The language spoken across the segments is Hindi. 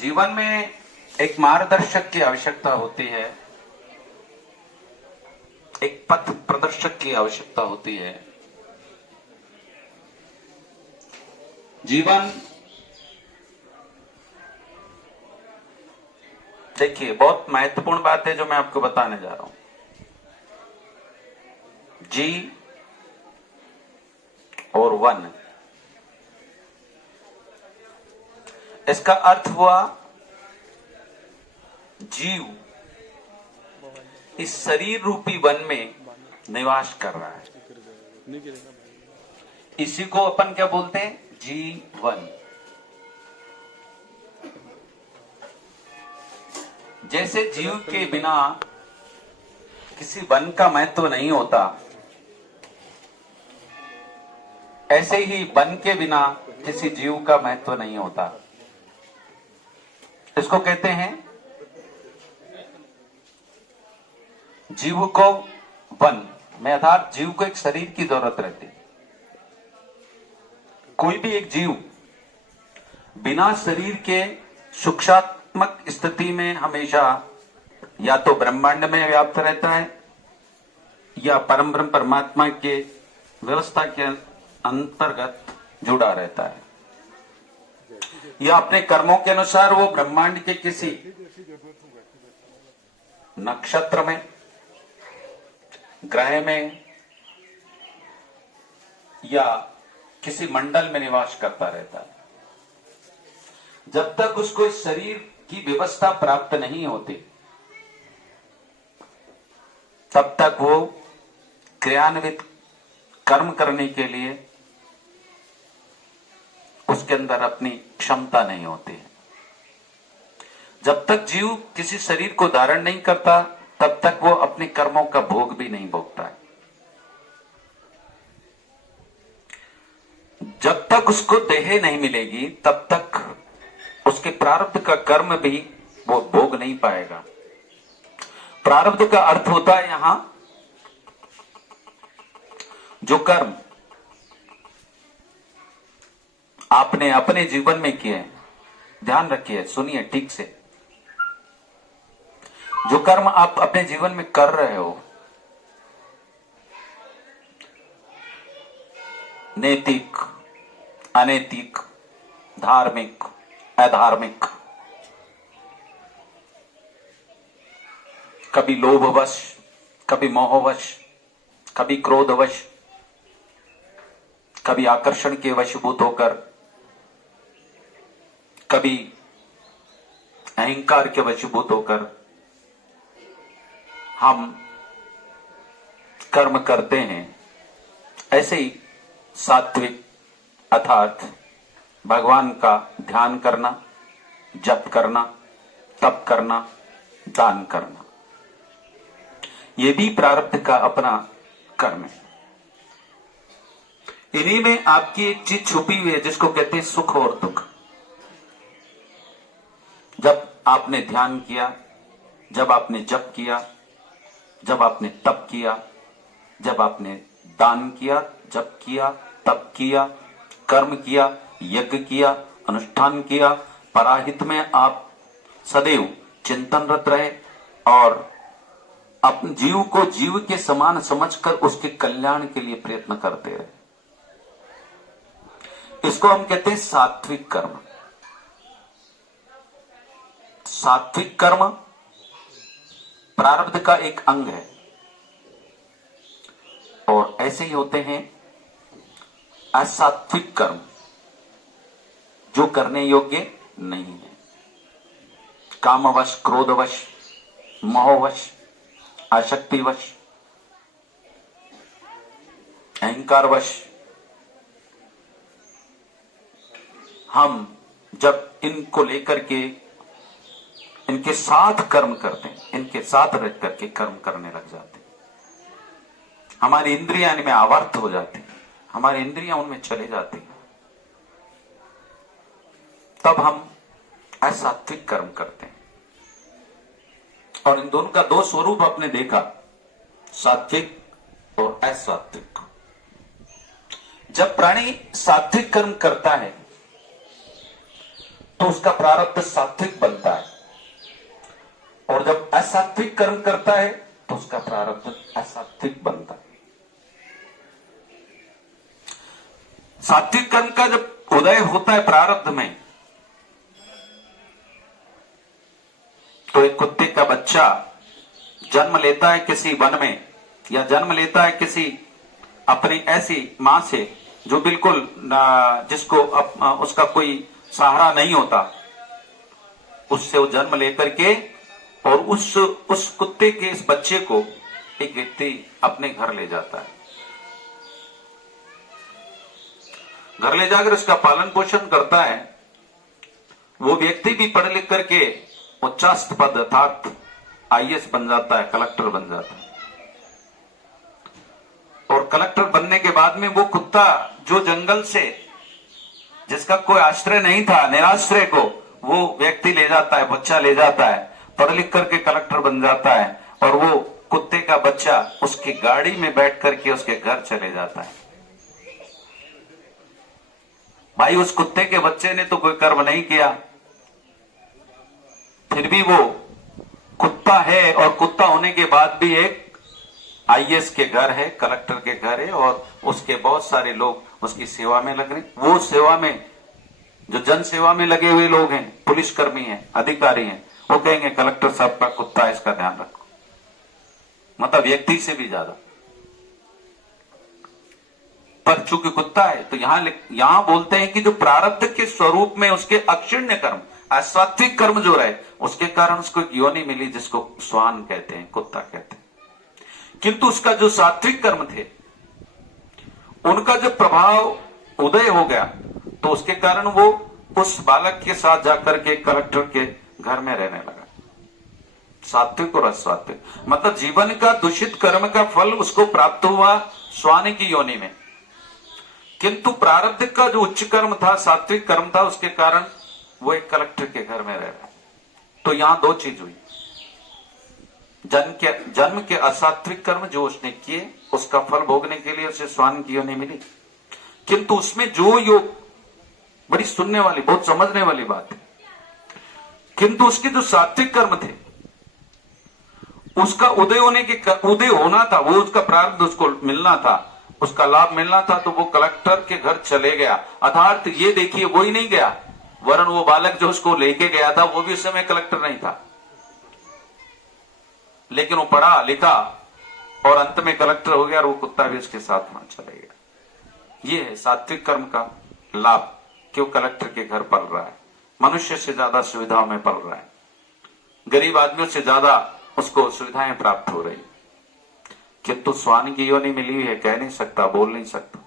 जीवन में एक मार्गदर्शक की आवश्यकता होती है, एक पथ प्रदर्शक की आवश्यकता होती है। जीवन देखिए, बहुत महत्वपूर्ण बात है जो मैं आपको बताने जा रहा हूं। जी और वन, इसका अर्थ हुआ जीव इस शरीर रूपी वन में निवास कर रहा है। इसी को अपन क्या बोलते हैं? जीवन। जैसे जीव के बिना किसी वन का महत्व नहीं होता, ऐसे ही वन के बिना किसी जीव का महत्व नहीं होता। इसको कहते हैं जीव को वन में, अर्थात जीव को एक शरीर की जरूरत रहती है। कोई भी एक जीव बिना शरीर के सूक्ष्मात्मक स्थिति में हमेशा या तो ब्रह्मांड में व्याप्त रहता है या परम ब्रह्म परमात्मा के व्यवस्था के अंतर्गत जुड़ा रहता है, या अपने कर्मों के अनुसार वो ब्रह्मांड के किसी नक्षत्र में, ग्रह में या किसी मंडल में निवास करता रहता है। जब तक उसको इस शरीर की व्यवस्था प्राप्त नहीं होती, तब तक वो क्रियान्वित कर्म करने के लिए उसके अंदर अपनी क्षमता नहीं होती है। जब तक जीव किसी शरीर को धारण नहीं करता, तब तक वो अपने कर्मों का भोग भी नहीं भोगता है। जब तक उसको देह नहीं मिलेगी, तब तक उसके प्रारब्ध का कर्म भी वो भोग नहीं पाएगा। प्रारब्ध का अर्थ होता है यहां जो कर्म आपने अपने जीवन में किए हैं। ध्यान रखिए, सुनिए ठीक से। जो कर्म आप अपने जीवन में कर रहे हो, नैतिक, अनैतिक, धार्मिक, अधार्मिक, कभी लोभवश, कभी मोहवश, कभी क्रोधवश, कभी आकर्षण के वशीभूत होकर, कभी अहंकार के वशीभूत होकर हम कर्म करते हैं। ऐसे ही सात्विक अर्थात भगवान का ध्यान करना, जप करना, तप करना, दान करना, ये भी प्रारब्ध का अपना कर्म है। इन्हीं में आपकी एक चीज छुपी हुई है जिसको कहते हैं सुख और दुख। जब आपने ध्यान किया, जब आपने जप किया, जब आपने तप किया, जब आपने दान किया, जप किया, तप किया, कर्म किया, यज्ञ किया, अनुष्ठान किया, पराहित में आप सदैव चिंतनरत रहे और अपने जीव को जीव के समान समझकर उसके कल्याण के लिए प्रयत्न करते रहे, इसको हम कहते हैं सात्विक कर्म। सात्विक कर्म प्रारब्ध का एक अंग है। और ऐसे ही होते हैं असात्विक कर्म, जो करने योग्य नहीं है। कामवश, क्रोधवश, मोहवश, आसक्तिवश, अहंकारवश हम जब इनको लेकर के इनके साथ कर्म करते हैं, इनके साथ रह करके कर्म करने लग जाते हैं, हमारी इंद्रियां इनमें आवर्त हो जाती हैं, हमारी इंद्रियां उनमें चले जाती हैं, तब हम असात्विक कर्म करते हैं। और इन दोनों का दो स्वरूप आपने देखा, सात्विक और असात्विक। जब प्राणी सात्विक कर्म करता है तो उसका प्रारब्ध सात्विक बनता है, और जब असात्विक कर्म करता है तो उसका प्रारब्ध असात्विक बनता है। सात्विक कर्म का जब उदय होता है प्रारब्ध में, तो एक कुत्ते का बच्चा जन्म लेता है किसी वन में, या जन्म लेता है किसी अपनी ऐसी मां से जो बिल्कुल जिसको उसका कोई सहारा नहीं होता, उससे वो जन्म लेकर के, और उस कुत्ते के इस बच्चे को एक व्यक्ति अपने घर ले जाता है। घर ले जाकर उसका पालन पोषण करता है। वो व्यक्ति भी पढ़ लिख करके उच्चस्थ पद अर्थात आईएएस बन जाता है, कलेक्टर बन जाता है। और कलेक्टर बनने के बाद में वो कुत्ता जो जंगल से, जिसका कोई आश्रय नहीं था, निराश्रय को वो व्यक्ति ले जाता है, बच्चा ले जाता है, पढ़ लिख करके कलेक्टर बन जाता है, और वो कुत्ते का बच्चा उसकी गाड़ी में बैठ करके उसके घर चले जाता है। भाई उस कुत्ते के बच्चे ने तो कोई कर्म नहीं किया, फिर भी वो कुत्ता है, और कुत्ता होने के बाद भी एक आईएएस के घर है, कलेक्टर के घर है, और उसके बहुत सारे लोग उसकी सेवा में लग रहे। वो सेवा में जो जन सेवा में लगे हुए लोग हैं, पुलिसकर्मी हैं, अधिकारी हैं, वो कहेंगे कलेक्टर साहब का कुत्ता है, इसका ध्यान रखो। मतलब व्यक्ति से भी ज्यादा, पर चूंकि कुत्ता है तो यहां बोलते हैं कि जो प्रारब्ध के स्वरूप में उसके अक्षिण्य कर्म, असात्विक कर्म जो रहे, उसके कारण उसको एक योनि मिली जिसको श्वान कहते हैं, कुत्ता कहते हैं। किंतु उसका जो सात्विक कर्म थे, उनका जब प्रभाव उदय हो गया, तो उसके कारण वो उस बालक के साथ जाकर के कलेक्टर के घर में रहने लगा। सात्विक और असात्विक मतलब जीवन का दूषित कर्म का फल उसको प्राप्त हुआ श्वान की योनि में, किंतु प्रारब्ध का जो उच्च कर्म था, सात्विक कर्म था, उसके कारण वो एक कलेक्टर के घर में रह रहा। तो यहां दो चीज हुई, जन्म के असात्विक कर्म जो उसने किए, उसका फल भोगने के लिए उसे श्वान की योनि मिली, किंतु उसमें जो योग, बड़ी सुनने वाली, बहुत समझने वाली बात है, किंतु उसके जो सात्विक कर्म थे, उसका उदय होना था, वो उसका प्रारब्ध उसको मिलना था, उसका लाभ मिलना था, तो वो कलेक्टर के घर चले गया। अर्थात ये देखिए, वो ही नहीं गया, वरन वो बालक जो उसको लेके गया था वो भी उस समय कलेक्टर नहीं था, लेकिन वो पढ़ा लिखा और अंत में कलेक्टर हो गया, और वो कुत्ता भी उसके साथ वहां चले गया। ये है सात्विक कर्म का लाभ, क्यों कलेक्टर के घर पल रहा है, मनुष्य से ज्यादा सुविधाओं में पल रहा है, गरीब आदमियों से ज्यादा उसको सुविधाएं प्राप्त हो रही। किंतु श्वान की योनि मिली हुई है, कह नहीं सकता, बोल नहीं सकता,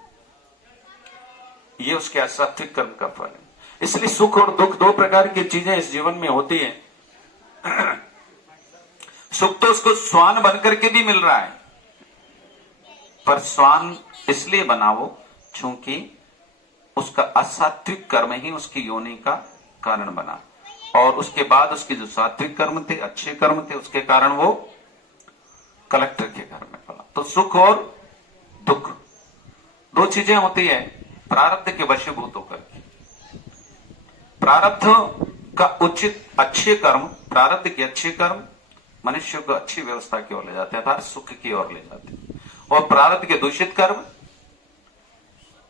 ये उसके असात्विक कर्म का फल है। इसलिए सुख और दुख दो प्रकार की चीजें इस जीवन में होती हैं। सुख तो उसको श्वान बनकर के भी मिल रहा है, पर श्वान इसलिए बना वो चूंकि उसका असात्विक कर्म ही उसकी योनि का कारण बना, और उसके बाद उसके जो सात्विक कर्म थे, अच्छे कर्म थे, उसके कारण वो कलेक्टर के घर में पला। तो सुख और दुख दो चीजें होती है प्रारब्ध के वशीभूत होकर के। प्रारब्ध का उचित अच्छे कर्म, प्रारब्ध के अच्छे कर्म मनुष्य को अच्छी व्यवस्था की ओर ले जाते हैं, अर्थात सुख की ओर ले जाते हैं, और प्रारब्ध के दूषित कर्म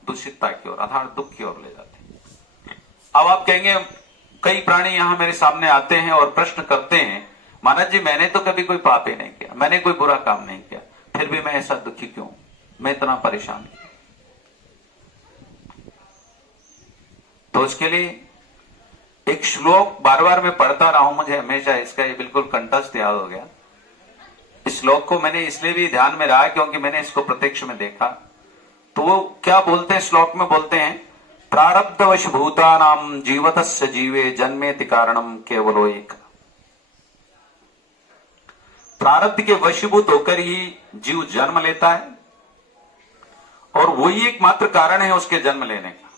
दूषितता की ओर अर्थात दुख की ओर ले जाते हैं। अब आप कहेंगे, कई प्राणी यहां मेरे सामने आते हैं और प्रश्न करते हैं, महाराज जी मैंने तो कभी कोई पाप ही नहीं किया, मैंने कोई बुरा काम नहीं किया, फिर भी मैं ऐसा दुखी क्यों, मैं इतना परेशान क्यों? तो इसके लिए एक श्लोक बार बार मैं पढ़ता रहा हूं, मुझे हमेशा इसका ये बिल्कुल कंठस्थ याद हो गया। इस श्लोक को मैंने इसलिए भी ध्यान में रहा क्योंकि मैंने इसको प्रत्यक्ष में देखा। तो वो क्या बोलते हैं, श्लोक में बोलते हैं, प्रारब्धवश भूतानाम जीवतस्य जीवे जन्मेति कारणम केवलो एक। प्रारब्ध के वशीभूत होकर ही जीव जन्म लेता है, और वही एकमात्र कारण है उसके जन्म लेने का,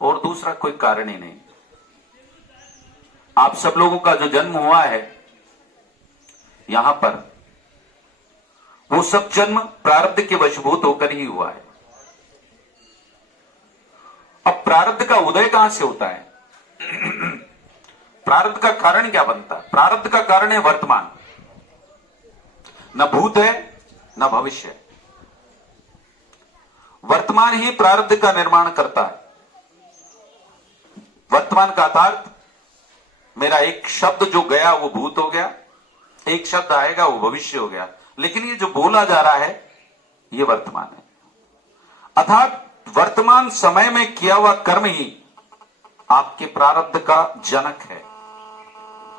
और दूसरा कोई कारण ही नहीं। आप सब लोगों का जो जन्म हुआ है यहां पर, वो सब जन्म प्रारब्ध के वशीभूत होकर ही हुआ है। अब प्रारब्ध का उदय कहां से होता है? प्रारब्ध का कारण क्या बनता है? प्रारब्ध का कारण है वर्तमान, न भूत है न भविष्य है। वर्तमान ही प्रारब्ध का निर्माण करता है। वर्तमान का अर्थ, मेरा एक शब्द जो गया वो भूत हो गया, एक शब्द आएगा वो भविष्य हो गया, लेकिन ये जो बोला जा रहा है ये वर्तमान है। अर्थात वर्तमान समय में किया हुआ कर्म ही आपके प्रारब्ध का जनक है,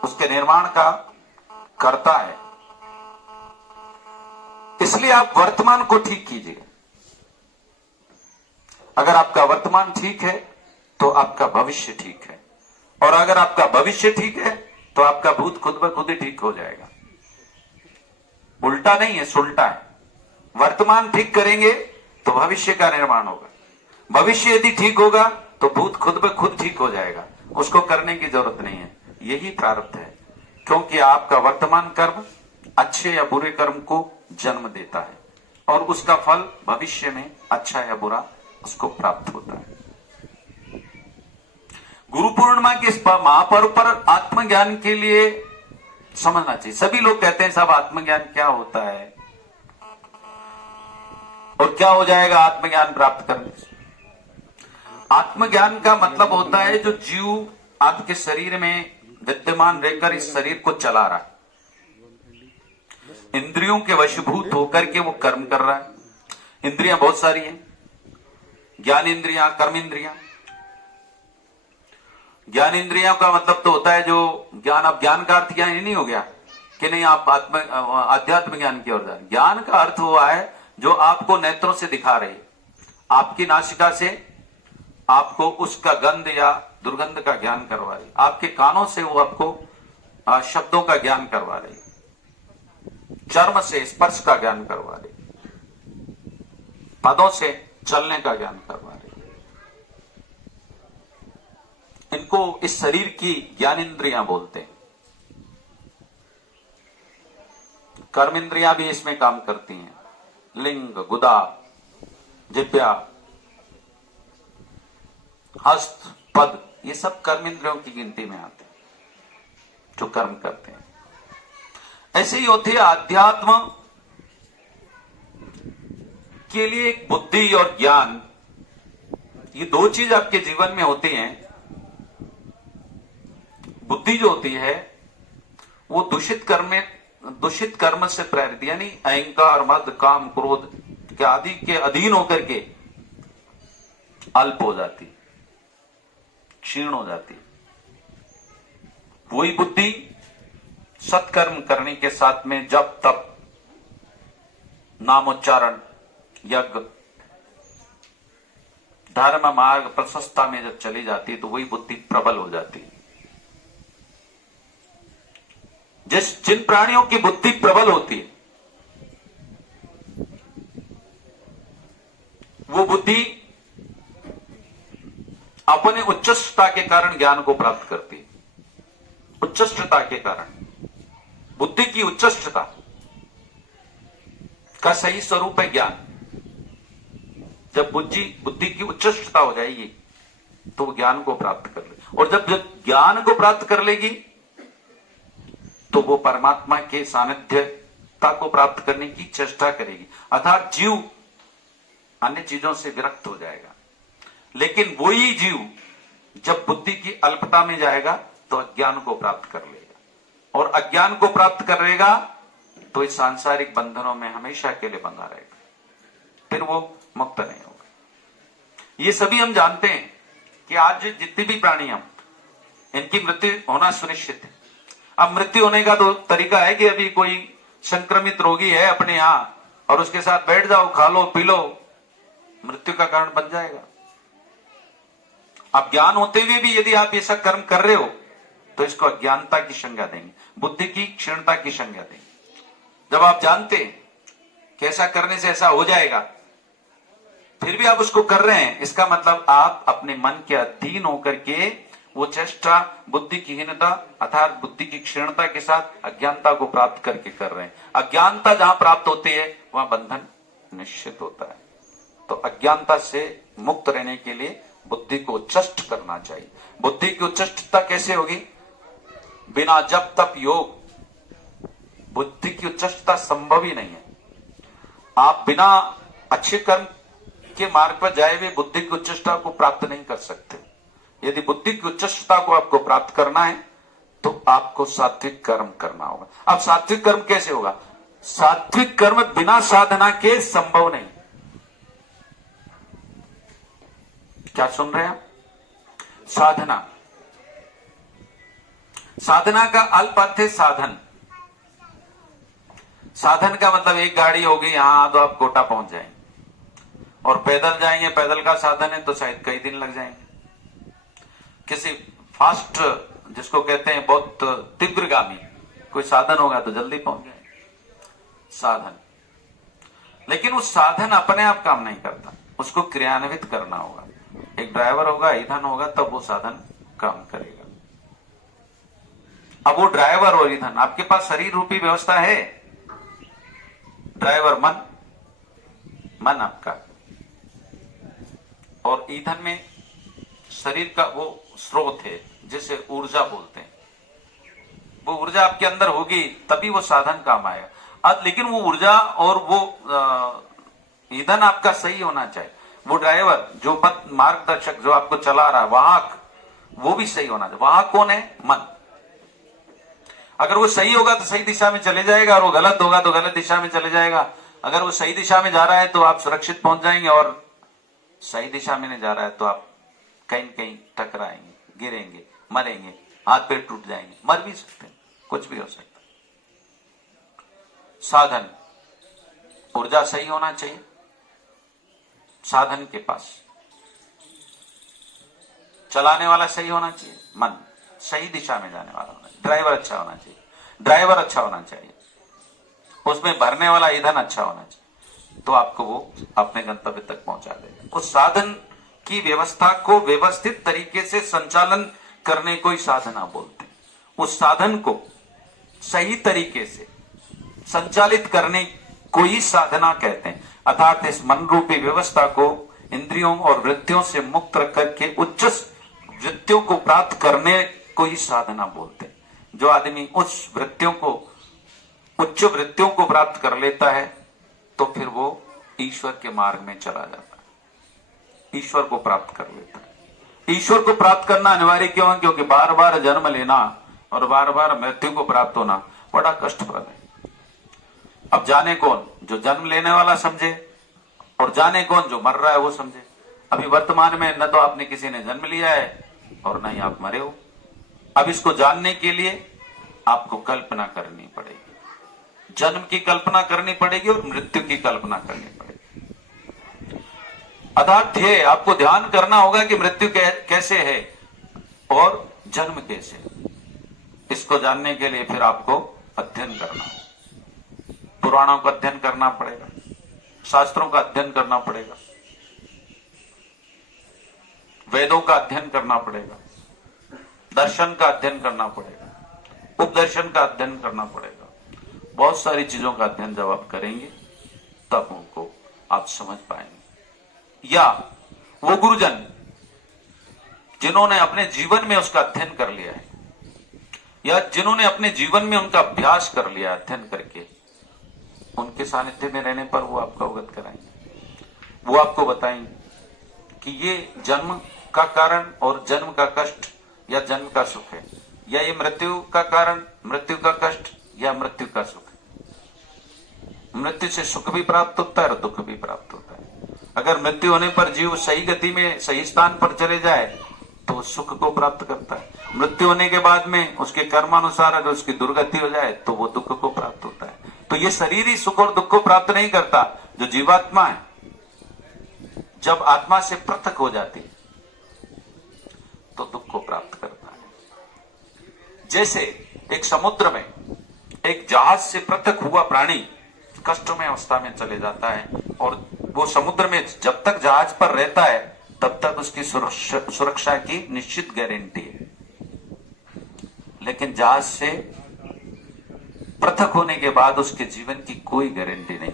उसके निर्माण का कर्ता है। इसलिए आप वर्तमान को ठीक कीजिए। अगर आपका वर्तमान ठीक है तो आपका भविष्य ठीक है, और अगर आपका भविष्य ठीक है तो आपका भूत खुद ब खुद ही ठीक हो जाएगा। उल्टा नहीं है, सुलटा है। वर्तमान ठीक करेंगे तो भविष्य का निर्माण होगा, भविष्य यदि ठीक होगा तो भूत खुद ब खुद ठीक हो जाएगा, उसको करने की जरूरत नहीं है। यही प्रारब्ध है, क्योंकि आपका वर्तमान कर्म अच्छे या बुरे कर्म को जन्म देता है, और उसका फल भविष्य में अच्छा या बुरा उसको प्राप्त होता है। गुरु पूर्णिमा के इस महापर्व पर आत्मज्ञान के लिए समझना चाहिए। सभी लोग कहते हैं साहब आत्मज्ञान क्या होता है और क्या हो जाएगा आत्मज्ञान प्राप्त करने से। आत्मज्ञान का मतलब होता है जो जीव आपके शरीर में विद्यमान रहकर इस शरीर को चला रहा है, इंद्रियों के वशीभूत होकर के वो कर्म कर रहा है। इंद्रियां बहुत सारी हैं, ज्ञान इंद्रियां, कर्म इंद्रियां। ज्ञान इंद्रियों का मतलब तो होता है जो ज्ञान, अब ज्ञान का अर्थ ज्ञान ही नहीं हो गया कि नहीं आप आध्यात्म ज्ञान की ओर जा रहे। ज्ञान का अर्थ हुआ है जो आपको नेत्रों से दिखा रही, आपकी नासिका से आपको उसका गंध या दुर्गंध का ज्ञान करवा रही, आपके कानों से वो आपको शब्दों का ज्ञान करवा रही, चर्म से स्पर्श का ज्ञान करवा रही, पदों से चलने का ज्ञान करवा रही। इनको इस शरीर की ज्ञान इंद्रियां बोलते हैं। कर्म इंद्रियां भी इसमें काम करती हैं। लिंग, गुदा, जिह्वा, हस्त, पद, ये सब कर्म इंद्रियों की गिनती में आते हैं जो कर्म करते हैं। ऐसे ही होती है आध्यात्म के लिए एक बुद्धि और ज्ञान, ये दो चीज आपके जीवन में होती हैं। बुद्धि जो होती है वो दूषित कर्म से प्रेरित, यानी अहंकार, मद, काम, क्रोध के आदि के अधीन होकर के अल्प हो जाती, क्षीण हो जाती। वही बुद्धि सत्कर्म करने के साथ में जप, तप, नामोच्चारण, यज्ञ, धर्म मार्ग, प्रशस्ता में जब चली जाती है तो वही बुद्धि प्रबल हो जाती है। जिन प्राणियों की बुद्धि प्रबल होती है वो बुद्धि अपने उच्चता के कारण ज्ञान को प्राप्त करती है। उच्चता के कारण, बुद्धि की उच्चता का सही स्वरूप है ज्ञान। जब बुद्धि की उच्चता हो जाएगी तो वो ज्ञान को प्राप्त कर लेगी, और जब ज्ञान को प्राप्त कर लेगी तो वो परमात्मा के सानिध्यता को प्राप्त करने की चेष्टा करेगी, अर्थात जीव अन्य चीजों से विरक्त हो जाएगा। लेकिन वही जीव जब बुद्धि की अल्पता में जाएगा तो अज्ञान को प्राप्त कर लेगा, और अज्ञान को प्राप्त कर लेगा तो इस सांसारिक बंधनों में हमेशा के लिए बंधा रहेगा, फिर वो मुक्त नहीं होगा। ये सभी हम जानते हैं कि आज जितने भी प्राणी हम, इनकी मृत्यु होना सुनिश्चित है। अब मृत्यु होने का तो तरीका है कि अभी कोई संक्रमित रोगी है अपने यहां और उसके साथ बैठ जाओ, खा लो, पी लो, मृत्यु का कारण बन जाएगा। अब ज्ञान होते हुए भी यदि आप ऐसा कर्म कर रहे हो तो इसको अज्ञानता की संज्ञा देंगे, बुद्धि की क्षीणता की संज्ञा देंगे। जब आप जानते हैं कि ऐसा करने से ऐसा हो जाएगा, फिर भी आप उसको कर रहे हैं, इसका मतलब आप अपने मन के अधीन होकर के वो चेष्टा बुद्धि की हीनता अर्थात बुद्धि की क्षीणता के साथ अज्ञानता को प्राप्त करके कर रहे हैं। अज्ञानता जहां प्राप्त होती है वहां बंधन निश्चित होता है। तो अज्ञानता से मुक्त रहने के लिए बुद्धि को उच्चष्ट करना चाहिए। बुद्धि की उच्चष्टता कैसे होगी? बिना जप तप योग बुद्धि की उच्चष्टता संभव ही नहीं है। आप बिना अच्छे कर्म के मार्ग पर जाए हुए बुद्धि की उच्चष्टता को प्राप्त नहीं कर सकते। यदि बुद्धि की उच्चष्टता को आपको प्राप्त करना है तो आपको सात्विक कर्म करना होगा। अब सात्विक कर्म कैसे होगा? सात्विक कर्म बिना साधना के संभव नहीं। क्या सुन रहे हैं आप? साधना, साधना का अल्प अर्थ है साधन। साधन का मतलब एक गाड़ी होगी यहां तो आप कोटा पहुंच जाएंगे, और पैदल जाएंगे, पैदल का साधन है तो शायद कई दिन लग जाएंगे। किसी फास्ट जिसको कहते हैं बहुत तीव्रगामी कोई साधन होगा तो जल्दी पहुंच जाएंगे। साधन, लेकिन वो साधन अपने आप काम नहीं करता, उसको क्रियान्वित करना होगा। एक ड्राइवर होगा, ईंधन होगा, तब वो साधन काम करेगा। अब वो ड्राइवर और ईंधन, आपके पास शरीर रूपी व्यवस्था है। ड्राइवर मन, मन आपका, और ईंधन में शरीर का वो स्रोत है जिसे ऊर्जा बोलते हैं। वो ऊर्जा आपके अंदर होगी तभी वो साधन काम आएगा। अब लेकिन वो ऊर्जा और वो ईंधन आपका सही होना चाहिए। वो ड्राइवर जो पथ मार्गदर्शक जो आपको चला रहा है, वाहक, वो भी सही होना चाहिए। वाहक कौन है? मन। अगर वो सही होगा तो सही दिशा में चले जाएगा, और वो गलत होगा तो गलत दिशा में चले जाएगा। अगर वो सही दिशा में जा रहा है तो आप सुरक्षित पहुंच जाएंगे, और सही दिशा में नहीं जा रहा है तो आप कहीं न कहीं टकराएंगे, गिरेंगे, मरेंगे, हाथ पैर टूट जाएंगे, मर भी सकते हैं, कुछ भी हो सकता है। साधन, ऊर्जा सही होना चाहिए साधन के पास, चलाने वाला सही होना चाहिए, मन सही दिशा में जाने वाला होना चाहिए, ड्राइवर अच्छा होना चाहिए, ड्राइवर अच्छा होना चाहिए, उसमें भरने वाला ईंधन अच्छा होना चाहिए, तो आपको वो अपने गंतव्य तक पहुंचा देगा। उस साधन की व्यवस्था को व्यवस्थित तरीके से संचालन करने को ही साधना बोलते हैं। उस साधन को सही तरीके से संचालित करने को ही साधना कहते हैं। अर्थात इस मन रूपी व्यवस्था को इंद्रियों और वृत्तियों से मुक्त रख करके उच्च वृत्तियों को प्राप्त करने को ही साधना बोलते हैं। जो आदमी उच्च वृत्तियों को प्राप्त कर लेता है तो फिर वो ईश्वर के मार्ग में चला जाता है, ईश्वर को प्राप्त कर लेता है। ईश्वर को प्राप्त करना अनिवार्य क्यों है? क्योंकि बार बार जन्म लेना और बार बार मृत्यु को प्राप्त होना बड़ा कष्टप्रद है। अब जाने कौन जो जन्म लेने वाला समझे, और जाने कौन जो मर रहा है वो समझे। अभी वर्तमान में न तो आपने किसी ने जन्म लिया है और न ही आप मरे हो। अब इसको जानने के लिए आपको कल्पना करनी पड़ेगी, जन्म की कल्पना करनी पड़ेगी और मृत्यु की कल्पना करनी पड़ेगी। अर्थात ये आपको ध्यान करना होगा कि मृत्यु कैसे है और जन्म कैसे है। इसको जानने के लिए फिर आपको अध्ययन करना होगा, पुराणों का अध्ययन करना पड़ेगा, शास्त्रों का अध्ययन करना पड़ेगा, वेदों का अध्ययन करना पड़ेगा, दर्शन का अध्ययन करना पड़ेगा, उपदर्शन का अध्ययन करना पड़ेगा। बहुत सारी चीजों का अध्ययन जब आप करेंगे तब उनको आप समझ पाएंगे। या वो गुरुजन जिन्होंने अपने जीवन में उसका अध्ययन कर लिया है, या जिन्होंने अपने जीवन में उनका अभ्यास कर लिया अध्ययन करके, उनके सानिध्य में रहने पर वो आपको अवगत कराएंगे। वो आपको बताएंगे कि ये जन्म का कारण और जन्म का कष्ट या जन्म का सुख है, या ये मृत्यु का कारण, मृत्यु का कष्ट या मृत्यु का सुख है। मृत्यु से सुख भी प्राप्त होता है और दुख भी प्राप्त होता है। अगर मृत्यु होने पर जीव सही गति में सही स्थान पर चले जाए तो सुख को प्राप्त करता है। मृत्यु होने के बाद में उसके कर्मानुसार अगर उसकी दुर्गति हो जाए तो वो दुख को प्राप्त होता है। तो ये शरीर ही सुख और दुख को प्राप्त नहीं करता। जो जीवात्मा है जब आत्मा से पृथक हो जाती है तो दुख को प्राप्त करता है। जैसे एक समुद्र में एक जहाज से पृथक हुआ प्राणी कष्टमय अवस्था में चले जाता है, और वो समुद्र में जब तक जहाज पर रहता है तब तक उसकी सुरक्षा की निश्चित गारंटी है। लेकिन जहाज से पृथक होने के बाद उसके जीवन की कोई गारंटी नहीं,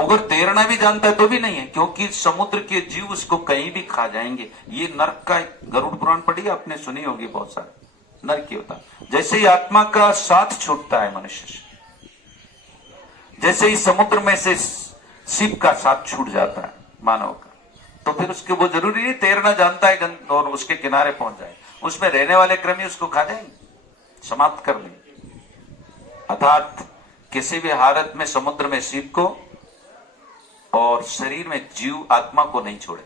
अगर तैरना भी जानता है तो भी नहीं है, क्योंकि समुद्र के जीव उसको कहीं भी खा जाएंगे। ये नरक का गरुड़ पुराण पढ़ी आपने, सुनी होगी बहुत सारे। नरक ही होता जैसे ही आत्मा का साथ छूटता है मनुष्य से, जैसे ही समुद्र में से शिव का साथ छूट जाता है मानव का, तो फिर उसके वो जरूरी नहीं तैरना जानता है और उसके किनारे पहुंच जाए। उसमें रहने वाले कृमि उसको खा जाएंगे, समाप्त कर देंगे। अर्थात किसी भी हालत में समुद्र में शिव को और शरीर में जीव आत्मा को नहीं छोड़े।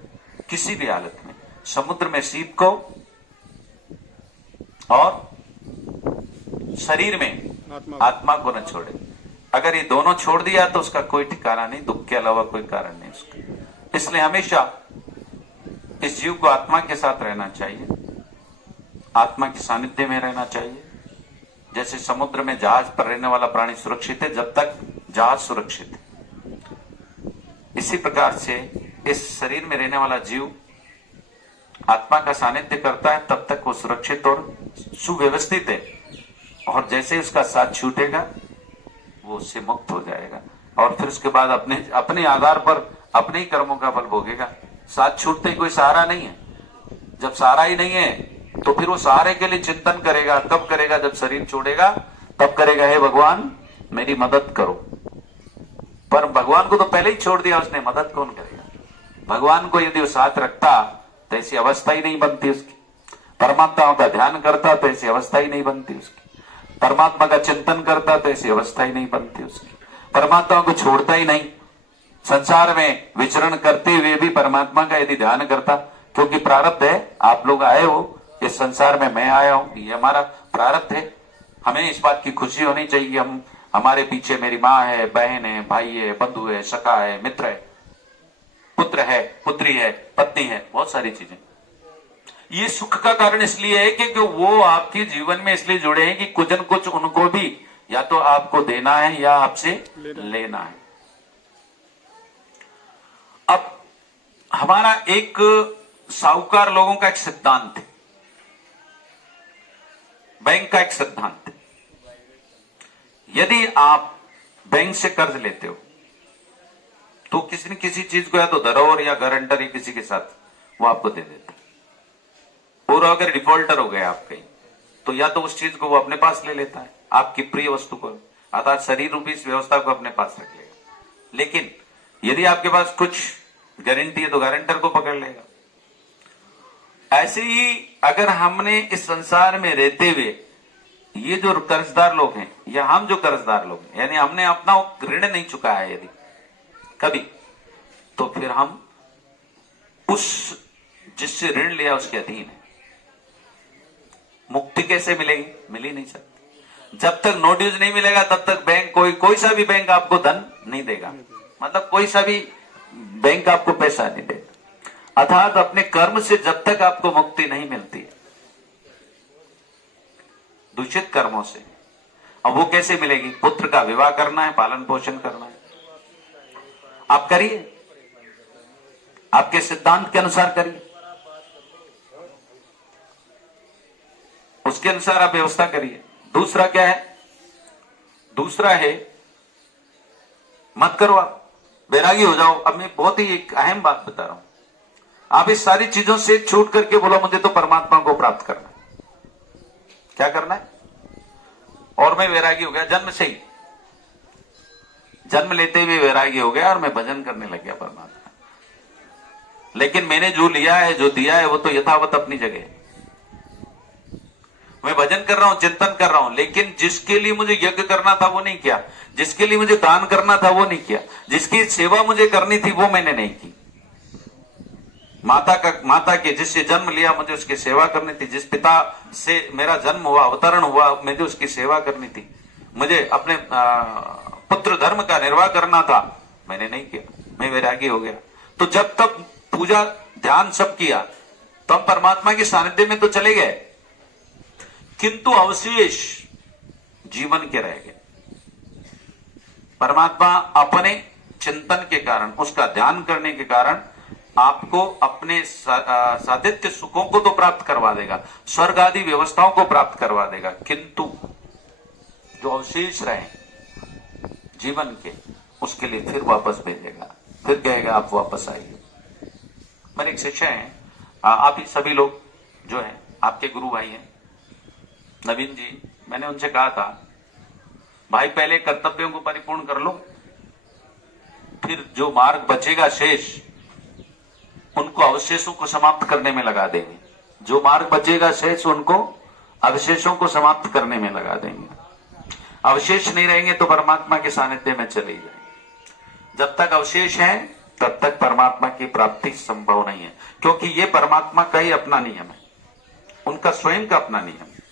किसी भी हालत में समुद्र में शिव को और शरीर में आत्मा को न छोड़े। अगर ये दोनों छोड़ दिया तो उसका कोई ठिकाना नहीं, दुख के अलावा कोई कारण नहीं उसका। इसलिए हमेशा इस जीव को आत्मा के साथ रहना चाहिए, आत्मा के सानिध्य में रहना चाहिए। जैसे समुद्र में जहाज पर रहने वाला प्राणी सुरक्षित है जब तक जहाज सुरक्षित है, इसी प्रकार से इस शरीर में रहने वाला जीव आत्मा का सानिध्य करता है तब तक वो सुरक्षित और सुव्यवस्थित है। और जैसे उसका साथ छूटेगा वो उससे मुक्त हो जाएगा और फिर उसके बाद अपने आधार पर अपने ही कर्मों का फल भोगेगा। साथ छूटते ही कोई सहारा नहीं है। जब सहारा ही नहीं है तो फिर वो सहारे के लिए चिंतन करेगा। कब करेगा? जब शरीर छोड़ेगा तब करेगा, हे भगवान मेरी मदद करो। पर भगवान को तो पहले ही छोड़ दिया उसने, मदद कौन करेगा? भगवान को यदि वो साथ रखता तो ऐसी अवस्था ही नहीं बनती उसकी। परमात्मा का ध्यान करता तो ऐसी अवस्था ही नहीं बनती उसकी। परमात्मा का चिंतन करता तो ऐसी अवस्था ही नहीं बनती उसकी। परमात्मा को छोड़ता ही नहीं, संसार में विचरण करते हुए भी परमात्मा का यदि ध्यान करता, क्योंकि प्रारब्ध है। आप लोग आए हो इस संसार में, मैं आया हूं, ये हमारा प्रारब्ध है। हमें इस बात की खुशी होनी चाहिए हम हमारे पीछे मेरी माँ है, बहन है, भाई है, बंधु है, सखा है, मित्र है, पुत्र है, पुत्री है, पत्नी है, बहुत सारी चीजें। ये सुख का कारण इसलिए है कि वो आपके जीवन में इसलिए जुड़े हैं कि कुछ न कुछ उनको भी या तो आपको देना है या आपसे लेना है। अब हमारा एक साहूकार लोगों का एक सिद्धांत है, बैंक का एक सिद्धांत है। यदि आप बैंक से कर्ज लेते हो तो किसी न किसी चीज को या तो धरोहर या गारंटर या किसी के साथ वो आपको दे देते। और अगर डिफॉल्टर हो गए आप कहीं तो या तो उस चीज को वो अपने पास ले लेता है, आपकी प्रिय वस्तु को, अर्थात शरीर रूपी इस व्यवस्था को अपने पास रख लेगा। लेकिन यदि आपके पास कुछ गारंटी है तो गारंटर को पकड़ लेगा। ऐसे ही अगर हमने इस संसार में रहते हुए ये जो कर्जदार लोग हैं या हम जो कर्जदार लोग हैं, यानी हमने अपना ऋण नहीं चुकाया है यदि कभी, तो फिर हम उस जिससे ऋण लिया उसके अधीन है। मुक्ति कैसे मिलेगी? मिल ही नहीं सकती। जब तक नो ड्यूज नहीं मिलेगा तब तक बैंक कोई सा भी बैंक आपको धन नहीं देगा, मतलब कोई सा भी बैंक आपको पैसा नहीं देगा। अर्थात अपने कर्म से जब तक आपको मुक्ति नहीं मिलती है, दूषित कर्मों से। अब वो कैसे मिलेगी? पुत्र का विवाह करना है, पालन पोषण करना है, आप करिए, आपके सिद्धांत के अनुसार करिए, उसके अनुसार आप व्यवस्था करिए। दूसरा क्या है? दूसरा है मत करो, आप वैरागी हो जाओ। अब मैं बहुत ही एक अहम बात बता रहा हूं, आप इस सारी चीजों से छूट करके बोलो मुझे तो परमात्मा को प्राप्त करना है। क्या करना है? और मैं वैरागी हो गया, जन्म से ही, जन्म लेते हुए वैरागी हो गया और मैं भजन करने लग गया परमात्मा। लेकिन मैंने जो लिया है, जो दिया है, वो तो यथावत अपनी जगह है। मैं भजन कर रहा हूं, चिंतन कर रहा हूं, लेकिन जिसके लिए मुझे यज्ञ करना था वो नहीं किया, जिसके लिए मुझे दान करना था वो नहीं किया, जिसकी सेवा मुझे करनी थी वो मैंने नहीं की। माता के जिससे जन्म लिया मुझे उसकी सेवा करनी थी, जिस पिता से मेरा जन्म हुआ, अवतरण हुआ, मुझे उसकी सेवा करनी थी, मुझे अपने पुत्र धर्म का निर्वाह करना था, मैंने नहीं किया, मैं वैरागी हो गया। तो जब तक पूजा ध्यान सब किया तो हम परमात्मा के सानिध्य में तो चले गए, किंतु अवशेष जीवन के रह गए। परमात्मा अपने चिंतन के कारण, उसका ध्यान करने के कारण आपको अपने साधित्य सुखों को तो प्राप्त करवा देगा, स्वर्ग आदि व्यवस्थाओं को प्राप्त करवा देगा, किंतु जो अवशेष रहे जीवन के उसके लिए फिर वापस भेजेगा, फिर कहेगा आप वापस आइए। मेरे एक शिष्य हैं, आप ही सभी लोग जो है आपके गुरु भाई हैं, नवीन जी। मैंने उनसे कहा था, भाई पहले कर्तव्यों को परिपूर्ण कर लो, फिर जो मार्ग बचेगा शेष, उनको अवशेषों को समाप्त करने में लगा देंगे। जो मार्ग बचेगा शेष, उनको अवशेषों को समाप्त करने में लगा देंगे। अवशेष नहीं रहेंगे तो परमात्मा के सानिध्य में चले जाएंगे। जब तक अवशेष हैं तब तक परमात्मा की प्राप्ति संभव नहीं है, क्योंकि ये परमात्मा का ही अपना नियम है, उनका स्वयं का अपना नियम है।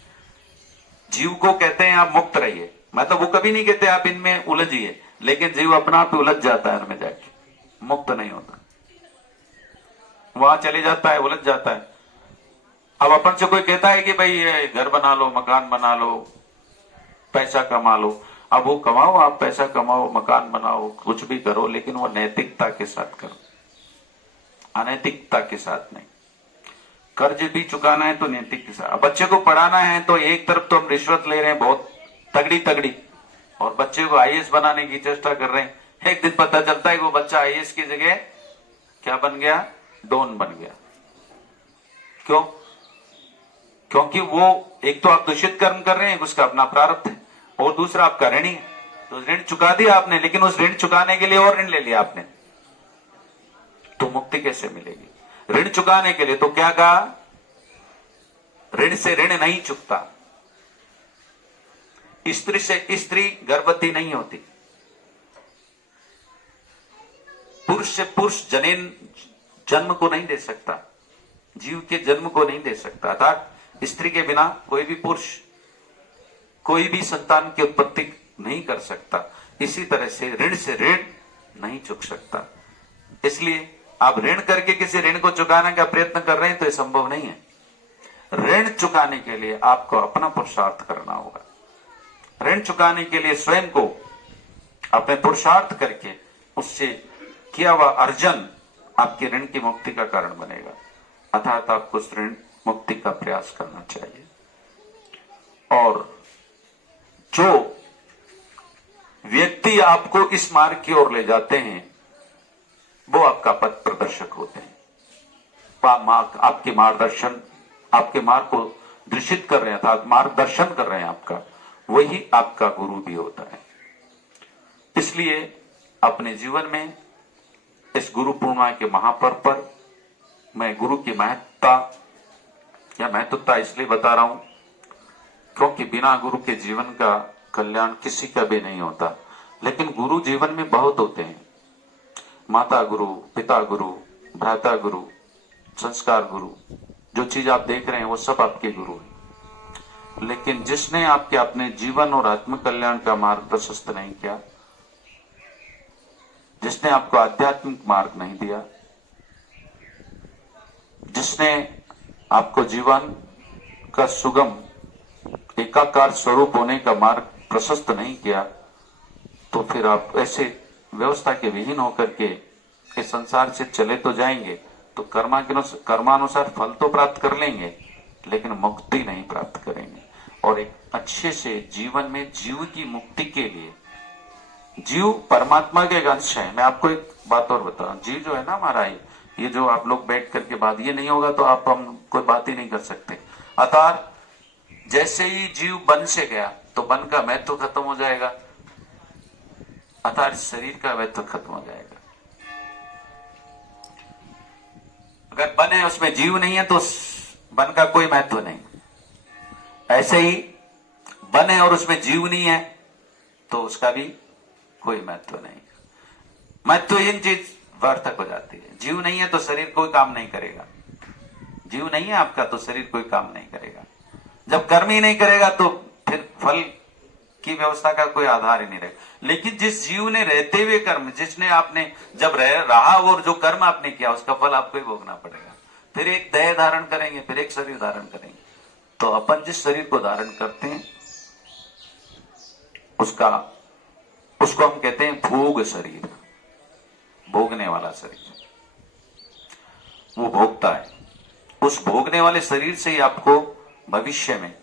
जीव को कहते हैं आप मुक्त रहिए, मतलब वो कभी नहीं कहते आप इनमें उलझिए, लेकिन जीव अपना आप उलझ जाता है उनमें जाके, मुक्त नहीं होता, वहां चले जाता है, उलझ जाता है। अब अपन से कोई कहता है कि भाई ये घर बना लो, मकान बना लो, पैसा कमा लो। अब वो कमाओ, आप पैसा कमाओ, मकान बनाओ, कुछ भी करो, लेकिन वो नैतिकता के साथ करो, अनैतिकता के साथ नहीं। कर्ज भी चुकाना है तो नैतिक के साथ। बच्चे को पढ़ाना है तो एक तरफ तो हम रिश्वत ले रहे हैं बहुत तगड़ी तगड़ी, और बच्चे को आईएएस बनाने की चेष्टा कर रहे हैं। एक दिन पता चलता है कि वो बच्चा आईएएस की जगह क्या बन गया, डॉन बन गया। क्यों? क्योंकि वो एक तो आप दूषित कर्म कर रहे हैं, उसका अपना प्रारब्ध है, और दूसरा आपका ऋणी है। तो ऋण चुका दिया आपने, लेकिन उस ऋण चुकाने के लिए और ऋण ले लिया आपने, तो मुक्ति कैसे मिलेगी? ऋण चुकाने के लिए तो क्या कहा, ऋण से ऋण नहीं चुकता। स्त्री से स्त्री गर्भवती नहीं होती, पुरुष से पुरुष जनेन जन्म को नहीं दे सकता, जीव के जन्म को नहीं दे सकता। अर्थात स्त्री के बिना कोई भी पुरुष कोई भी संतान की उत्पत्ति नहीं कर सकता। इसी तरह से ऋण नहीं चुक सकता। इसलिए आप ऋण करके किसी ऋण को चुकाने का प्रयत्न कर रहे हैं तो यह संभव नहीं है। ऋण चुकाने के लिए आपको अपना पुरुषार्थ करना होगा। ऋण चुकाने के लिए स्वयं को अपने पुरुषार्थ करके उससे किया हुआ अर्जन आपके ऋण की मुक्ति का कारण बनेगा। अर्थात आपको उस ऋण मुक्ति का प्रयास करना चाहिए। और जो व्यक्ति आपको इस मार्ग की ओर ले जाते हैं वो आपका पथ प्रदर्शक होते हैं। आपके मार्गदर्शन, आपके मार्ग को दृश्यित कर रहे हैं, अर्थात मार्गदर्शन कर रहे हैं आपका, वही आपका गुरु भी होता है। इसलिए अपने जीवन में इस गुरु पूर्णिमा के महापर्व पर मैं गुरु की महत्वता इसलिए बता रहा हूं क्योंकि बिना गुरु के जीवन का कल्याण किसी का भी नहीं होता। लेकिन गुरु जीवन में बहुत होते हैं। माता गुरु, पिता गुरु, भ्राता गुरु, संस्कार गुरु, जो चीज आप देख रहे हैं वो सब आपके गुरु हैं। लेकिन जिसने आपके अपने जीवन और आत्म कल्याण का मार्ग प्रशस्त नहीं किया, जिसने आपको आध्यात्मिक मार्ग नहीं दिया, जिसने आपको जीवन का सुगम एकाकार स्वरूप होने का मार्ग प्रशस्त नहीं किया, तो फिर आप ऐसे व्यवस्था के विहीन होकर के इस संसार से चले तो जाएंगे, तो कर्मानुसार फल तो प्राप्त कर लेंगे, लेकिन मुक्ति नहीं प्राप्त करेंगे। और एक अच्छे से जीवन में जीव की मुक्ति के लिए, जीव परमात्मा के एक अंश है। मैं आपको एक बात और बता रहा हूं, जीव जो है ना हमारा, ये जो आप लोग बैठ करके बात, ये नहीं होगा तो हम कोई बात ही नहीं कर सकते। अर्थात जैसे ही जीव बन से गया तो बन का महत्व खत्म हो जाएगा, अर्थात शरीर का महत्व खत्म हो जाएगा। अगर बन है उसमें जीव नहीं है तो बन का कोई महत्व नहीं। ऐसे ही बन है और उसमें जीव नहीं है तो उसका भी कोई महत्व नहीं। महत्वहीन चीज व्यर्थक हो जाती है। जीव नहीं है तो शरीर कोई काम नहीं करेगा। जीव नहीं है आपका तो शरीर कोई काम नहीं करेगा। जब कर्म ही नहीं करेगा तो फिर फल की व्यवस्था का कोई आधार ही नहीं रहेगा। लेकिन जिस जीव ने रहते हुए कर्म, जिसने आपने जब रहा और जो कर्म आपने किया उसका फल आपको ही भोगना पड़ेगा। फिर एक देह धारण करेंगे, फिर एक शरीर धारण करेंगे। तो अपन जिस शरीर को धारण करते हैं उसको हम कहते हैं भोग शरीर, भोगने वाला शरीर। वो भोगता है। उस भोगने वाले शरीर से ही आपको भविष्य में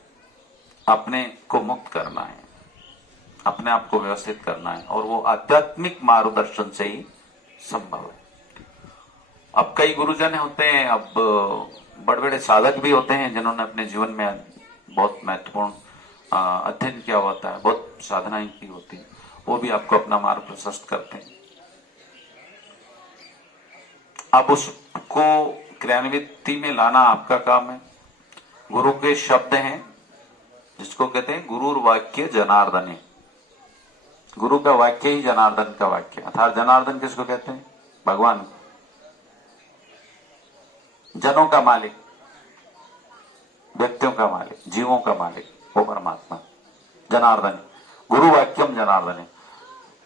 अपने को मुक्त करना है। अपने आप को व्यवस्थित करना है, और वो आध्यात्मिक मार्गदर्शन से ही संभव है। अब कई गुरुजन होते हैं, अब बड़े बड़े साधक भी होते हैं जिन्होंने अपने जीवन में बहुत महत्वपूर्ण अध्ययन किया होता है, बहुत साधनाएं की होती है, वो भी आपको अपना मार्ग प्रशस्त करते हैं। अब उसको क्रियान्विति में लाना आपका काम है। गुरु के शब्द हैं जिसको कहते हैं गुरु वाक्य जनार्दन। गुरु का वाक्य ही जनार्दन का वाक्य, अर्थात जनार्दन किसको कहते हैं? भगवान, जनों का मालिक, व्यक्तियों का मालिक, जीवों का मालिक, वो परमात्मा जनार्दन। गुरु वाक्यम जनार्दन।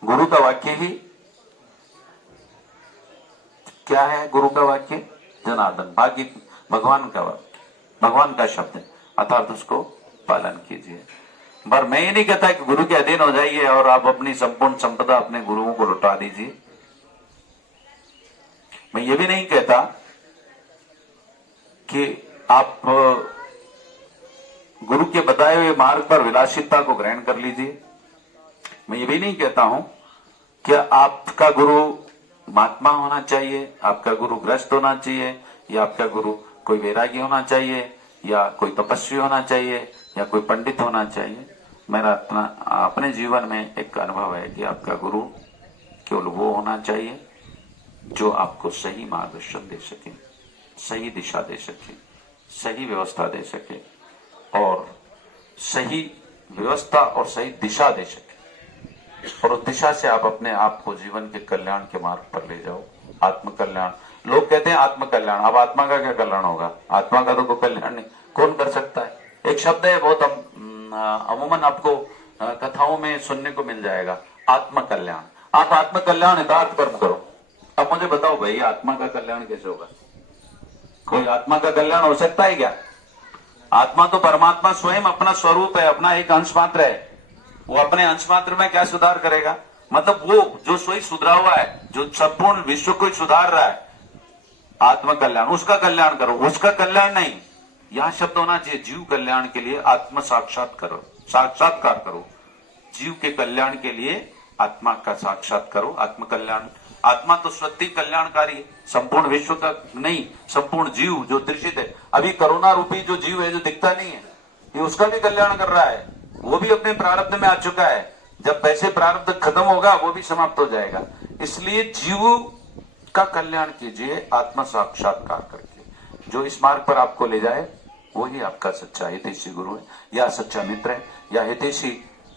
गुरु का वाक्य ही क्या है? गुरु का वाक्य जनार्दन, बाकी भगवान का वाक्य, भगवान का शब्द है, अर्थात उसको पालन कीजिए। पर मैं ये नहीं कहता कि गुरु के अधीन हो जाइए और आप अपनी संपूर्ण संपदा अपने गुरुओं को लुटा दीजिए। मैं ये भी नहीं कहता कि आप गुरु के बताए हुए मार्ग पर विलासिता को ग्रहण कर लीजिए। मैं ये भी नहीं कहता हूं कि आपका गुरु महात्मा होना चाहिए, आपका गुरु ग्रस्त होना चाहिए, या आपका गुरु कोई वैरागी होना चाहिए, या कोई तपस्वी होना चाहिए, या कोई पंडित होना चाहिए। मेरा अपने जीवन में एक अनुभव है कि आपका गुरु केवल वो होना चाहिए जो आपको सही मार्गदर्शन दे सके, सही दिशा दे सके, सही व्यवस्था दे सके, और सही व्यवस्था और सही दिशा दे सके, और उस दिशा से आप अपने आप को जीवन के कल्याण के मार्ग पर ले जाओ। आत्म कल्याण, लोग कहते हैं आत्म कल्याण, अब आत्मा का क्या कल्याण होगा? आत्मा का तो कोई कल्याण नहीं, कौन कर सकता है? एक शब्द है, बहुत अमूमन आपको कथाओं में सुनने को मिल जाएगा, आत्म कल्याण। आप आत्म कल्याण हितार्थ कर्म करो। अब मुझे बताओ भाई, आत्मा का कल्याण कैसे होगा? कोई आत्मा का कल्याण हो सकता है क्या? आत्मा तो परमात्मा स्वयं अपना स्वरूप है, अपना एक अंश मात्र है। वो अपने अंश मात्र में क्या सुधार करेगा? मतलब वो जो स्वयं सुधरा हुआ है, जो संपूर्ण विश्व को सुधार रहा है, आत्म कल्याण, उसका कल्याण करो, उसका कल्याण नहीं। यह शब्द होना चाहिए जीव कल्याण के लिए आत्म साक्षात्कार करो। जीव के कल्याण के लिए आत्मा का साक्षात करो, आत्म कल्याण। आत्मा तो स्वतः कल्याणकारी है, संपूर्ण विश्व का नहीं, संपूर्ण जीव जो दृश्यित है। अभी कोरोना रूपी जो जीव है, जो दिखता नहीं है, ये उसका भी कल्याण कर रहा है। वो भी अपने प्रारब्ध में आ चुका है। जब पैसे प्रारब्ध खत्म होगा, वो भी समाप्त हो जाएगा। इसलिए जीव का कल्याण कीजिए आत्म साक्षात्कार करके। जो इस मार्ग पर आपको ले जाए वही आपका सच्चा हितैषी गुरु है, या सच्चा मित्र है, या हितैषी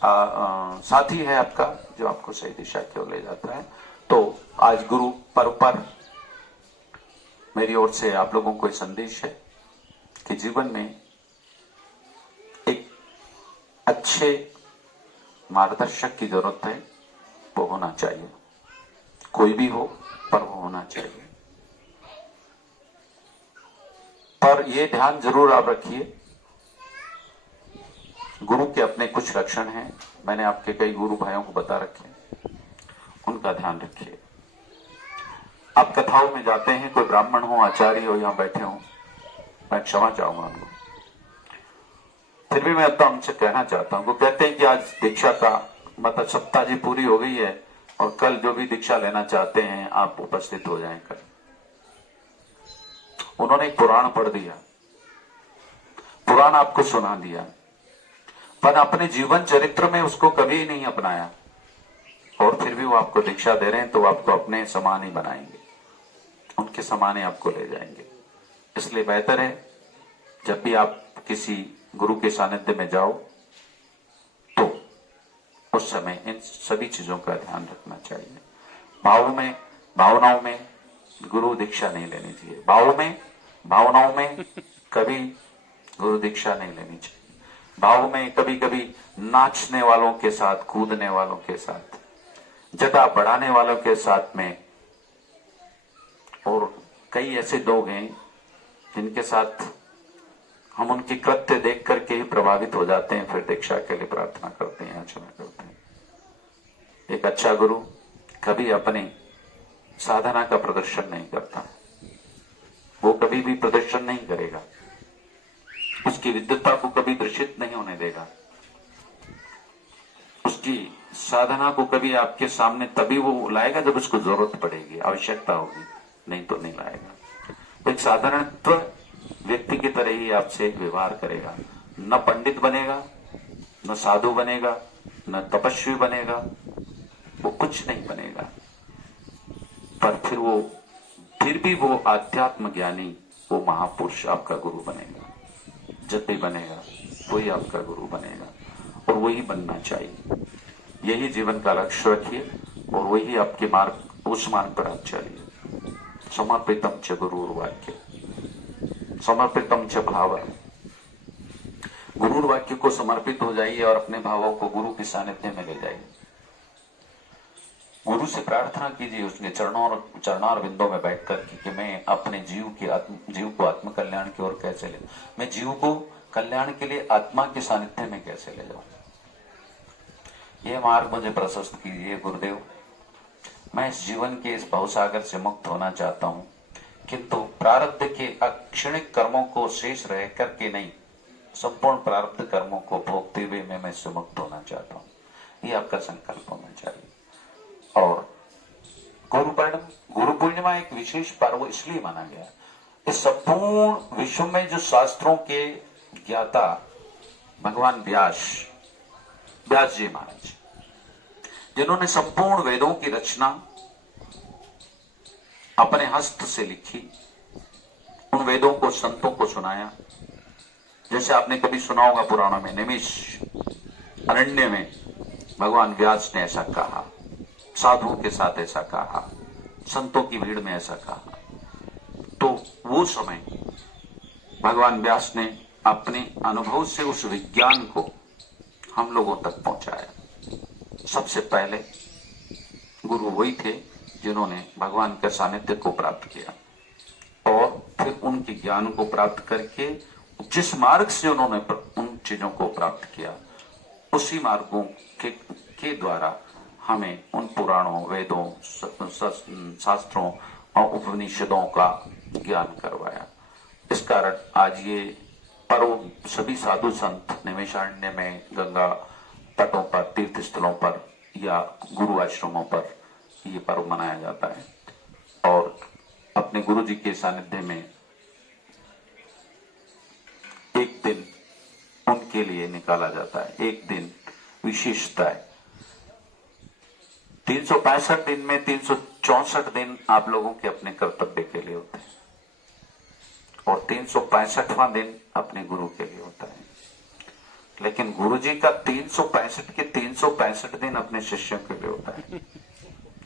साथी है आपका, जो आपको सही दिशा की ओर ले जाता है। तो आज गुरु पर्व पर मेरी ओर से आप लोगों को संदेश है कि जीवन में एक अच्छे मार्गदर्शक की जरूरत है, वो होना चाहिए। कोई भी हो, पर वो होना चाहिए। पर ये ध्यान जरूर आप रखिए, गुरु के अपने कुछ लक्षण हैं, मैंने आपके कई गुरु भाइयों को बता रखे, उनका ध्यान रखिए। आप कथाओं में जाते हैं, कोई ब्राह्मण हो, आचार्य हो, यहां बैठे हो, मैं क्षमा चाहूंगा उनको, फिर भी मैं अब तो हमसे कहना चाहता हूं। वो कहते हैं कि आज दीक्षा का मतलब सप्ताह जी पूरी हो गई है, और कल जो भी दीक्षा लेना चाहते हैं आप उपस्थित हो जाएं कल। उन्होंने एक पुराण पढ़ दिया, पुराण आपको सुना दिया, पर अपने जीवन चरित्र में उसको कभी नहीं अपनाया, और फिर भी वो आपको दीक्षा दे रहे हैं, तो आपको अपने समान ही बनाएंगे, उनके समान ही आपको ले जाएंगे। इसलिए बेहतर है जब भी आप किसी गुरु के सानिध्य में जाओ तो उस समय इन सभी चीजों का ध्यान रखना चाहिए। भावनाओं में गुरु दीक्षा नहीं लेनी चाहिए। भावनाओं में कभी गुरु दीक्षा नहीं लेनी चाहिए। भाव में कभी कभी नाचने वालों के साथ, कूदने वालों के साथ, जटा बढ़ाने वालों के साथ में, और कई ऐसे लोग हैं जिनके साथ हम उनकी कृत्य देख करके ही प्रभावित हो जाते हैं, फिर दीक्षा के लिए प्रार्थना करते हैं, याचना करते हैं। एक अच्छा गुरु कभी अपनी साधना का प्रदर्शन नहीं करता, वो कभी भी प्रदर्शन नहीं करेगा, उसकी विद्वत्ता को कभी दर्शित नहीं होने देगा, उसकी साधना को कभी आपके सामने तभी वो लाएगा जब उसको जरूरत पड़ेगी, आवश्यकता होगी, नहीं तो नहीं लाएगा। तो एक साधारणत्व व्यक्ति की तरह ही आपसे व्यवहार करेगा, न पंडित बनेगा, न साधु बनेगा, न तपस्वी बनेगा, वो कुछ नहीं बनेगा, पर फिर भी वो आध्यात्म ज्ञानी, वो महापुरुष आपका गुरु बनेगा। जब भी बनेगा वही आपका गुरु बनेगा, और वही बनना चाहिए। यही जीवन का लक्ष्य रखिए और वही आपके मार्ग, उस मार्ग पर आप चलिए। समर्पितम च गुरुर्वाक्य, समर्पितम च भाव। गुरु वाक्य को समर्पित हो जाइए और अपने भावों को गुरु के सानिध्य में ले जाइए। गुरु से प्रार्थना कीजिए उसके चरणार बिंदों में बैठकर कि मैं अपने जीव को आत्म कल्याण की ओर कैसे ले, मैं जीव को कल्याण के लिए आत्मा के सानिध्य में कैसे ले जाऊं। ये मार्ग मुझे प्रशस्त कीजिए गुरुदेव। मैं इस जीवन के इस भवसागर से मुक्त होना चाहता हूं, किंतु प्रारब्ध के अक्षणिक कर्मों को शेष रह करके नहीं, संपूर्ण प्रारब्ध कर्मों को भोगते हुए मैं इससे मुक्त होना चाहता हूं। ये आपका संकल्प होना चाहिए। और गुरु पूर्णिमा एक विशेष पर्व इसलिए माना गया, इस संपूर्ण विश्व में जो शास्त्रों के ज्ञाता भगवान व्यास जी महाराज, जिन्होंने संपूर्ण वेदों की रचना अपने हस्त से लिखी, उन वेदों को संतों को सुनाया। जैसे आपने कभी सुना होगा पुराणों में, निमिष अरण्य में भगवान व्यास ने ऐसा कहा, साधुओं के साथ ऐसा कहा, संतों की भीड़ में ऐसा कहा। तो वो समय भगवान व्यास ने अपने अनुभव से उस विज्ञान को हम लोगों तक पहुंचाया। सबसे पहले गुरु वही थे जिन्होंने भगवान के सानिध्य को प्राप्त किया, और फिर उनके ज्ञान को प्राप्त करके जिस मार्ग से उन्होंने उन चीजों को प्राप्त किया, उसी मार्गों के द्वारा हमें उन पुराणों, वेदों, शास्त्रों और उपनिषदों का ज्ञान करवाया। इस कारण आज ये पर्व सभी साधु संत निमेषारण्य में, गंगा तटों पर, तीर्थ स्थलों पर या गुरु आश्रमों पर ये पर्व मनाया जाता है, और अपने गुरु जी के सानिध्य में एक दिन उनके लिए निकाला जाता है। एक दिन विशेषता है। 365 दिन में 364 दिन आप लोगों के अपने कर्तव्य के लिए होते हैं, और 365वां दिन अपने गुरु के लिए होता है। लेकिन गुरु जी का 365 के 365 दिन अपने शिष्यों के लिए होता है।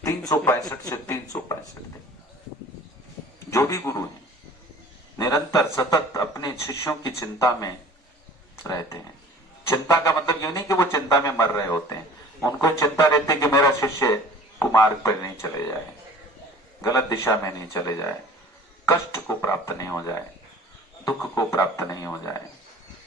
365 से 365 दिन जो भी गुरु है निरंतर सतत अपने शिष्यों की चिंता में रहते हैं। चिंता का मतलब ये नहीं कि वो चिंता में मर रहे होते हैं, उनको चिंता रहती है कि मेरा शिष्य कुमार्ग पर नहीं चले जाए, गलत दिशा में नहीं चले जाए, कष्ट को प्राप्त नहीं हो जाए, दुख को प्राप्त नहीं हो जाए,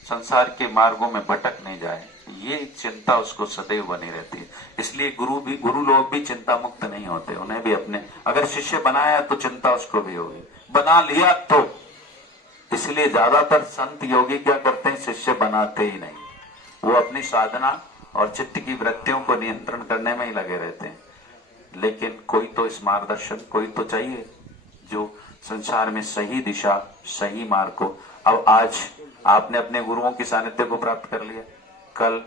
संसार के मार्गों में भटक नहीं जाए। ये चिंता उसको सदैव बनी रहती है। इसलिए गुरु लोग भी चिंता मुक्त नहीं होते। उन्हें भी अपने, अगर शिष्य बनाया तो चिंता उसको भी होगी, बना लिया तो। इसलिए ज्यादातर संत योगी क्या करते हैं, शिष्य बनाते ही नहीं। वो अपनी साधना और चित्त की वृत्तियों को नियंत्रण करने में ही लगे रहते हैं। लेकिन कोई तो इस मार्गदर्शन, कोई तो चाहिए जो संसार में सही दिशा, सही मार्ग को। अब आज आपने अपने गुरुओं की सानिध्य को प्राप्त कर लिया, कल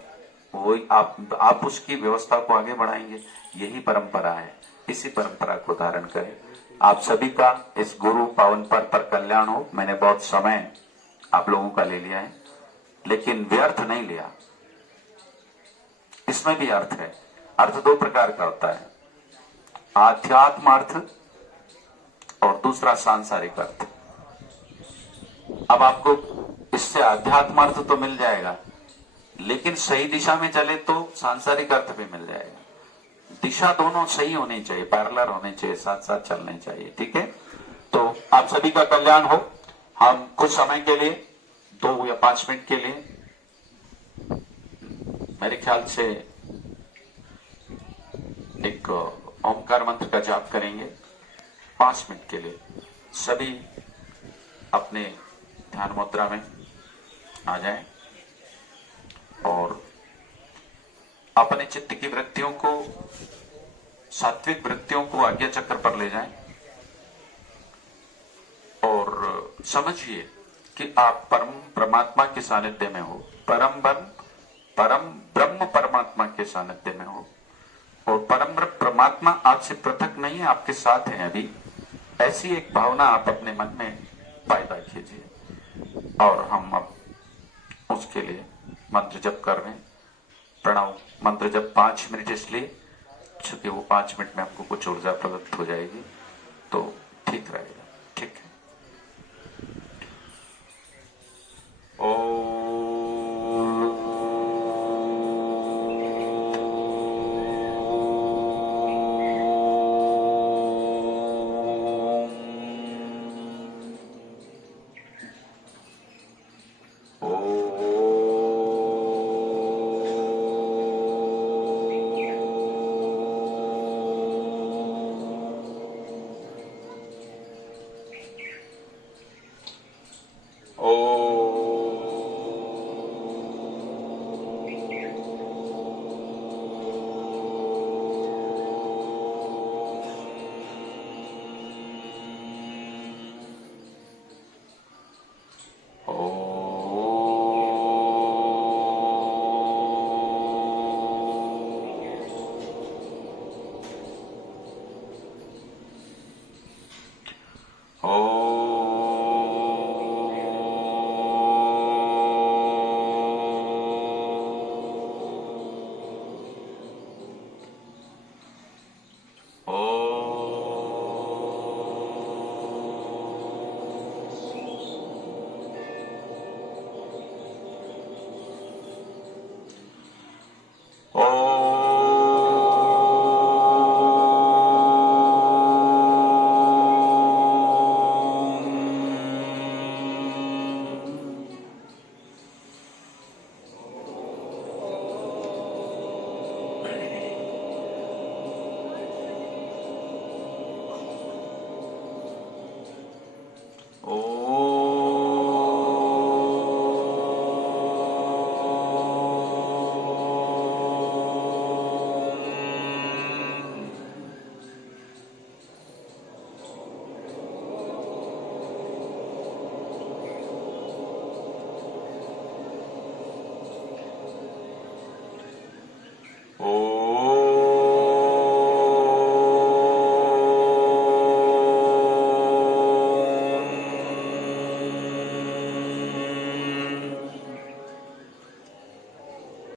वही आप उसकी व्यवस्था को आगे बढ़ाएंगे। यही परंपरा है, इसी परंपरा को धारण करें। आप सभी का इस गुरु पावन पर्व पर कल्याण हो। मैंने बहुत समय आप लोगों का ले लिया है, लेकिन व्यर्थ नहीं लिया। इसमें भी अर्थ है। अर्थ दो प्रकार का होता है, आध्यात्म अर्थ और दूसरा सांसारिक अर्थ। अब आपको इससे आध्यात्म अर्थ तो मिल जाएगा, लेकिन सही दिशा में चले तो सांसारिक अर्थ भी मिल जाएगा। दिशा दोनों सही होनी चाहिए, पैरेलल होने चाहिए, साथ साथ चलने चाहिए। ठीक है, तो आप सभी का कल्याण हो। हम कुछ समय के लिए 2 या 5 मिनट के लिए मेरे ख्याल से एक ओमकार मंत्र का जाप करेंगे। 5 मिनट के लिए सभी अपने ध्यान मुद्रा में आ जाएं और अपने चित्त की वृत्तियों को, सात्विक वृत्तियों को आज्ञा चक्र पर ले जाएं और समझिए कि आप परम परमात्मा के सानिध्य में हो, परम ब्रह्म परमात्मा के सानिध्य में हो, और परम परमात्मा आपसे पृथक नहीं है, आपके साथ है अभी। ऐसी एक भावना आप अपने मन में पैदा कीजिए। और हम अब उसके लिए मंत्र जप कर रहे हैं। प्रणव मंत्र जप 5 मिनट इसलिए क्योंकि वो 5 मिनट में हमको कुछ ऊर्जा प्रदत्त हो जाएगी, तो ठीक रहेगा। ठीक है। ओ